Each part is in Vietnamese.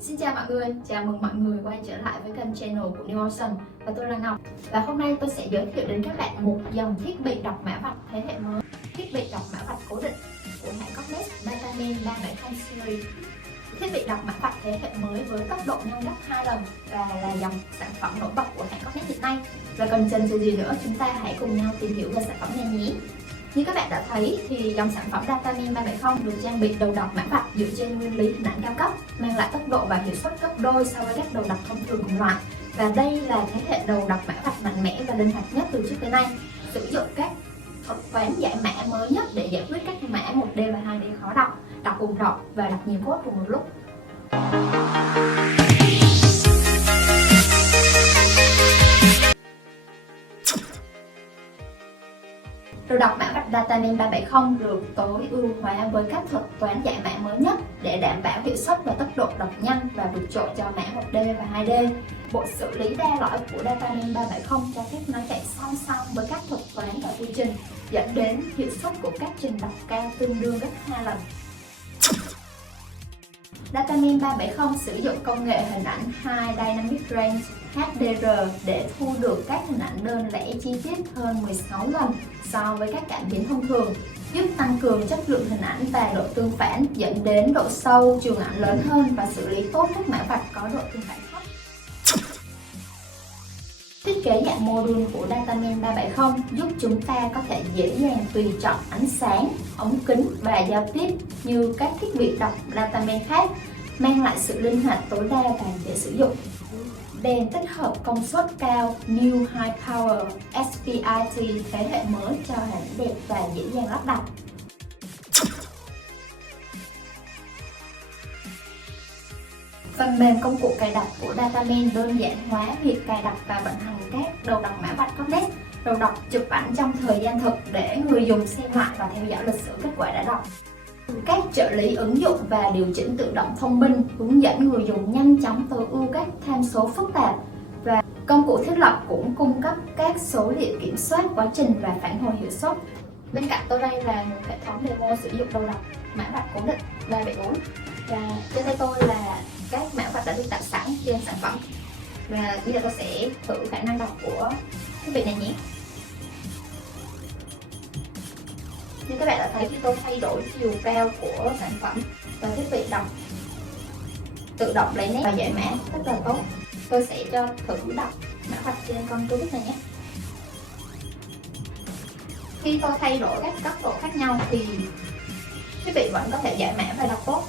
Xin chào mọi người, chào mừng mọi người quay trở lại với kênh channel của New Ocean và tôi là Ngọc. Và hôm nay tôi sẽ giới thiệu đến các bạn một dòng thiết bị đọc mã vạch thế hệ mới. Thiết bị đọc mã vạch cố định của hãng Cognex Datamin 370 Series. Thiết bị đọc mã vạch thế hệ mới với tốc độ nhanh gấp 2 lần và là dòng sản phẩm nổi bật của hãng Cognex hiện nay. Và cần chần chừ gì nữa, chúng ta hãy cùng nhau tìm hiểu về sản phẩm này nhé. Như các bạn đã thấy thì dòng sản phẩm Datamin 370 được trang bị đầu đọc mã vạch dựa trên nguyên lý hình ảnh cao cấp, mang lại tốc độ và hiệu suất gấp đôi so với các đầu đọc thông thường cùng loại. Và đây là thế hệ đầu đọc mã vạch mạnh mẽ và linh hoạt nhất từ trước tới nay, sử dụng các thuật toán giải mã mới nhất để giải quyết các mã 1D và 2D khó đọc cùng đọc và đọc nhiều code cùng một lúc. Đầu đọc mã vạch Datamin 370 được tối ưu hóa với các thuật toán giải mã mới nhất để đảm bảo hiệu suất và tốc độ đọc nhanh và vượt trội cho mã 1D và 2D. Bộ xử lý đa lõi của Datamin 370 cho phép nó chạy song song với các thuật toán và quy trình, dẫn đến hiệu suất của các trình đọc cao tương đương gấp 2 lần. Datamin 370 sử dụng công nghệ hình ảnh High Dynamic Range HDR để thu được các hình ảnh đơn lẻ chi tiết hơn 16 lần so với các cảm biến thông thường, giúp tăng cường chất lượng hình ảnh và độ tương phản, dẫn đến độ sâu trường ảnh lớn hơn và xử lý tốt các mã vạch có độ tương phản thấp. Thiết kế dạng module của Datamin 370 giúp chúng ta có thể dễ dàng tùy chọn ánh sáng, ống kính và giao tiếp như các thiết bị đọc Datamin khác, mang lại sự linh hoạt tối đa và dễ sử dụng. Đèn tích hợp công suất cao New High Power SPIT thế hệ mới cho hình ảnh đẹp và dễ dàng lắp đặt. Phần mềm công cụ cài đặt của Datamin đơn giản hóa việc cài đặt và vận hành các đầu đọc mã vạch Cognex, đầu đọc chụp ảnh trong thời gian thực để người dùng xem lại và theo dõi lịch sử kết quả đã đọc. Các trợ lý ứng dụng và điều chỉnh tự động thông minh hướng dẫn người dùng nhanh chóng tối ưu các tham số phức tạp, và công cụ thiết lập cũng cung cấp các số liệu kiểm soát quá trình và phản hồi hiệu suất. Bên cạnh tôi đây là một hệ thống demo sử dụng đầu đọc mã vạch cố định 374, và trên tay tôi là các mã vạch đã được tạo sẵn trên sản phẩm. Và bây giờ tôi sẽ thử khả năng đọc của thiết bị này nhé. Như các bạn đã thấy, khi tôi thay đổi chiều cao của sản phẩm và thiết bị đọc tự động lấy nét và giải mã rất là tốt. Tôi sẽ cho thử đọc mã vạch trên con Rubik này nhé. Khi tôi thay đổi các cấp độ khác nhau thì thiết bị vẫn có thể giải mã và đọc tốt.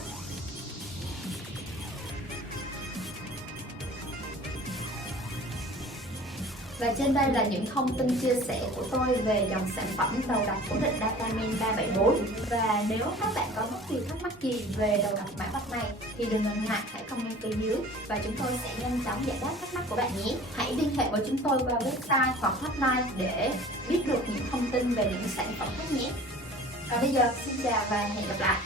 Và trên đây là những thông tin chia sẻ của tôi về dòng sản phẩm đầu đọc cố định Datamin 374. Và nếu các bạn có bất kỳ thắc mắc gì về đầu đọc mã vạch này thì đừng ngần ngại, hãy comment phía dưới và chúng tôi sẽ nhanh chóng giải đáp thắc mắc của bạn nhé. Hãy liên hệ với chúng tôi qua website hoặc hotline để biết được những thông tin về những sản phẩm khác nhé. Còn bây giờ, xin chào và hẹn gặp lại.